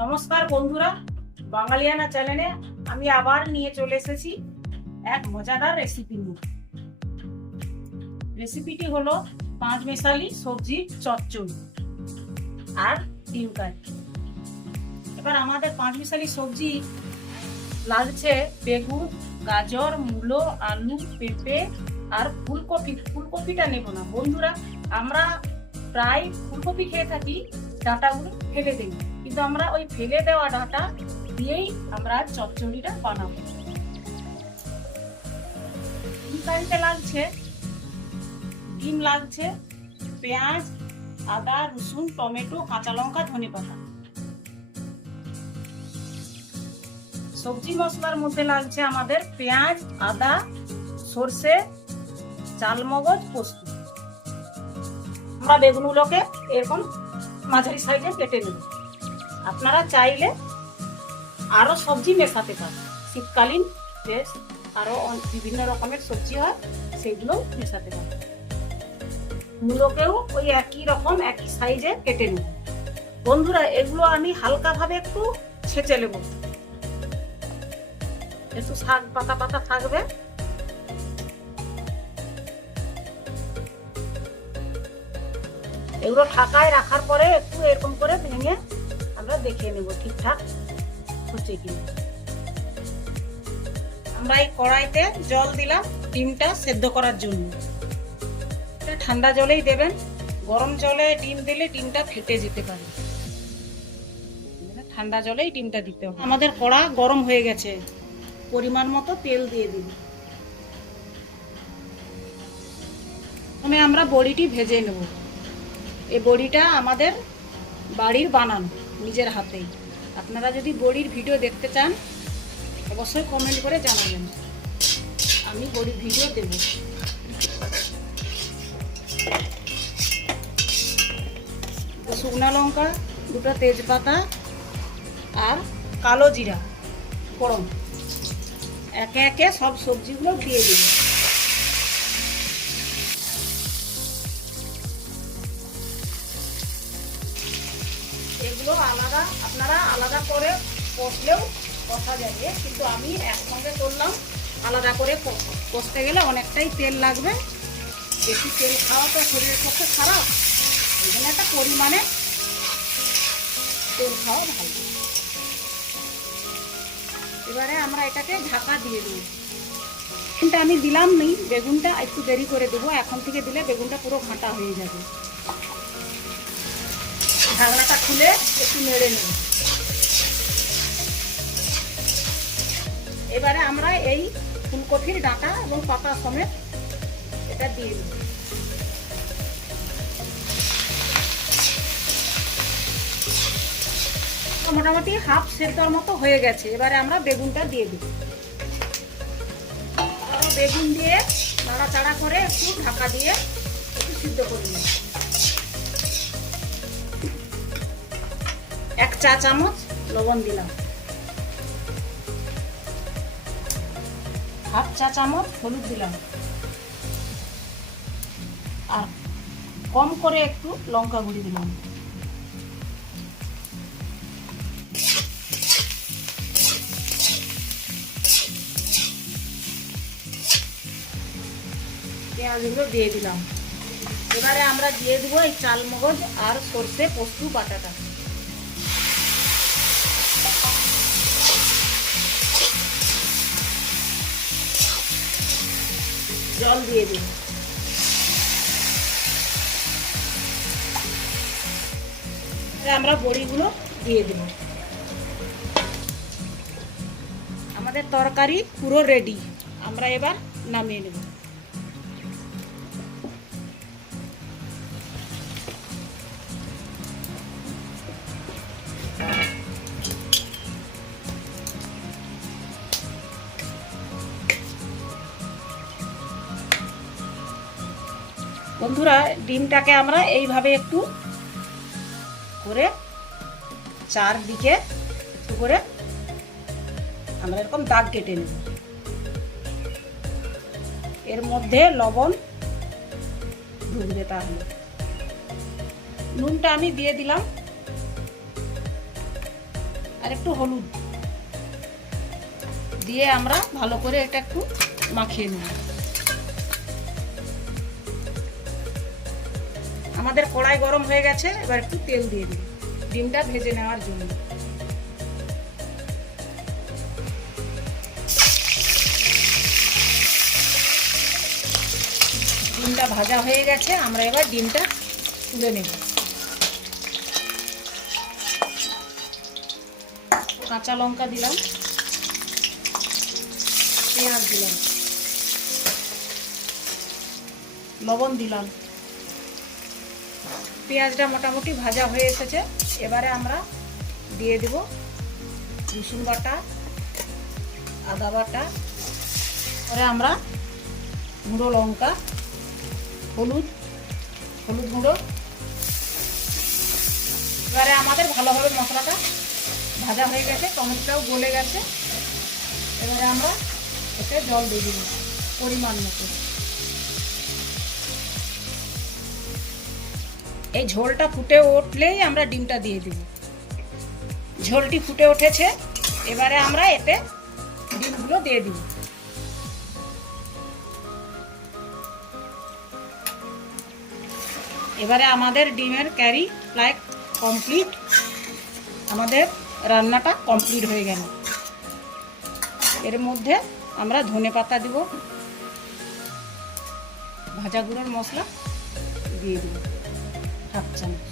নমস্কার বন্ধুরা, বাঙালিয়ানা চ্যানেলে আমি আবার নিয়ে চলে এসেছি এক মজাদার রেসিপি নিয়ে। রেসিপিটি হলো পাঁচ মেশালি সবজির চচ্চড়ি আর ডিম এবার আমাদের পাঁচ মিশালি সবজি লাগছে বেগুন, গাজর, মূলো, আলু, পেঁপে আর ফুলকপি। ফুলকপিটা নেব না। বন্ধুরা, আমরা প্রায় ফুলকপি খেয়ে থাকি ডাঁটাগুলো ফেলে দিই। কিন্তু আমরা ওই ফেলে দেওয়া ডাঁটা দিয়েই আমরা চচ্চড়িটা বানাবো। কারিতে লাগছে, ডিম লাগছে, পেঁয়াজ, আদা, রসুন, টমেটো, কাঁচা লঙ্কা, ধনে পাতা। সবজি মশলার মধ্যে লাগছে আমাদের পেঁয়াজ, আদা, সর্ষে, চালমগজ, পোস্ত। আমরা বেগুনগুলোকে এরকম মাঝারি সাইজে কেটে নেব। আপনারা চাইলে আরও সবজি মেশাতে পারেন। শীতকালীন বেশ আরও অন- বিভিন্ন রকমের সবজি হয়, সেগুলো মেশাতে পারেন। মূলোকেও ওই একই রকম, একই সাইজে কেটে নেব। বন্ধুরা, এগুলো আমি হালকা ভাবে একটু ছেঁচে নেব। একটু শাক, পাতা পাতা থাকবে। এগুলো ঢাকায় রাখার পরে একটু এরকম করে ভেঙে আমরা দেখে নেব ঠিকঠাক হচ্ছে কি আমরা এই কড়াইতে জল দিলাম ডিমটা সেদ্ধ করার জন্য। ঠান্ডা জলেই দেবেন। গরম জলে ডিম দিলে ডিমটা ফেটে যেতে পারে। ঠান্ডা জলেই ডিমটা দিতে হবে। আমাদের কড়া গরম হয়ে গেছে। পরিমাণ মতো তেল দিয়ে দিন। প্রথমে আমরা বড়িটি ভেজে নেব। এই বড়িটা আমাদের বাড়ির বানানো। নিজের হাতেই। আপনারা যদি বড়ির ভিডিও দেখতে চান, অবশ্যই কমেন্ট করে জানাবেন। আমি বড়ির ভিডিও দেব। শুকনো লঙ্কা, দুটো তেজপাতা আর কালো জিরা, ফোড়ন। একে একে সব সবজিগুলো দিয়ে দিন এগুলো আলাদা, আপনারা আলাদা করে কষলেও কষা যাবে, কিন্তু আমি একসঙ্গে করলাম, আলাদা করে কষতে গেলে অনেকটাই তেল লাগবে। বেশি তেল খাওয়া তো শরীরের পক্ষে খারাপ জন্য একটা পরিমাণে তেল খাওয়া ভালো। এবারে আমরা এটাকে ঢাকা দিয়ে দেবো। বেগুনটা আমি দিলাম নি বেগুনটা একটু দেরি করে দেবো, এখন থেকে দিলে বেগুনটা পুরো ঘাঁটা হয়ে যাবে। ঢাকনাটা খুলে একটু নেড়ে নেব এবারে আমরা এই ফুলকপির ডাঁটা এবং পাতা সমেত এটা দিয়ে দেব মোটামুটি হাফ সেদ্ধর মতো হয়ে গেছে। এবারে আমরা বেগুনটা দিয়ে দিই। বেগুন দিয়ে নাড়াচাড়া করে একটু ঢাকা দিয়ে একটু সিদ্ধ করে নেব চা চামচ, লবণ দিলাম। হাফ চা চামচ হলুদ দিলাম। আর কম করে একটু লঙ্কা গুঁড়ি দিলাম। পেঁয়াজগুলো দিয়ে দিলাম। এবারে আমরা দিয়ে দেবো এই চালমগজ আর সর্ষে পোস্তু বাটাটা। জল দিয়ে দিন। আমরা বড়িগুলো দিয়ে দেব। আমাদের তরকারি পুরো রেডি আমরা এবার নামিয়ে নেব। বন্ধুরা, ডিমটাকে আমরা এইভাবে একটু করে চারদিকে একটু করে আমরা এরকম দাগ কেটে নেব। এর মধ্যে লবণ ঢুকবে তাহলে। নুনটা আমি দিয়ে দিলাম। আর একটু হলুদ দিয়ে আমরা ভালো করে এটা একটু মাখিয়ে নেব। আমাদের কড়াই গরম হয়ে গেছে, এবার একটু তেল দিয়ে দিই। ডিমটা ভেজে নেওয়ার জন্য। ডিমটা ভাজা হয়ে গেছে, আমরা এবার ডিমটা তুলে নেব। কাঁচা লঙ্কা দিলাম, পেঁয়াজ দিলাম, লবণ দিলাম। পেঁয়াজটা মোটামুটি ভাজা হয়ে এসেছে। এবারে আমরা দিয়ে দেব রসুন বাটা, আদা বাটা পরে আমরা গুঁড়ো লঙ্কা, হলুদ হলুদ গুঁড়ো। এবারে আমাদের ভালোভাবে মশলাটা ভাজা হয়ে গেছে, টমেটোটাও গলে গেছে। এবারে আমরা এতে জল দিয়ে দিব, পরিমাণ মতো। এই ঝোলটা ফুটে উঠলেই আমরা ডিমটা দিয়ে দিব। ঝোলটি ফুটে উঠেছে, এবারে আমরা এতে ডিমগুলো দিয়ে দিব। এবারে আমাদের ডিমের ক্যারি প্রায় কমপ্লিট। আমাদের রান্নাটা কমপ্লিট হয়ে গেল। এর মধ্যে আমরা ধনে পাতা দিব। ভাজা গুঁড়োর মশলা দিয়ে দিব। হাফ চামচ